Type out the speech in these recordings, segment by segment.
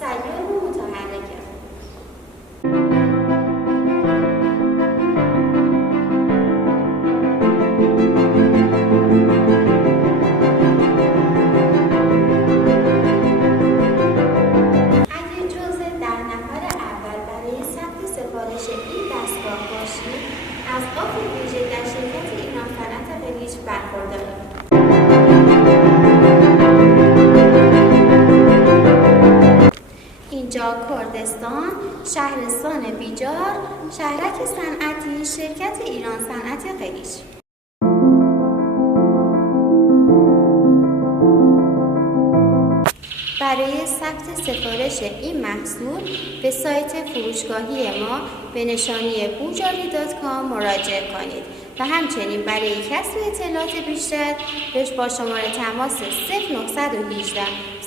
سیار و متحرکه. اگه جزء 10 نفر اول برای ثبت سفارش این دستگاه باشید، از آفر ویژه در شرکت ایران صنعت قلیچ برخوردارید. اینجا کردستان، شهرستان بیجار، شهرک صنعتی، شرکت ایران صنعت قلیچ. برای ثبت سفارش این محصول به سایت فروشگاهی ما به نشانی bujari.com مراجعه کنید و همچنین برای کسب اطلاعات بیشتر با شماره تماس 0918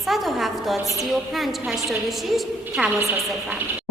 170 3586 تماس حاصل فرمایید.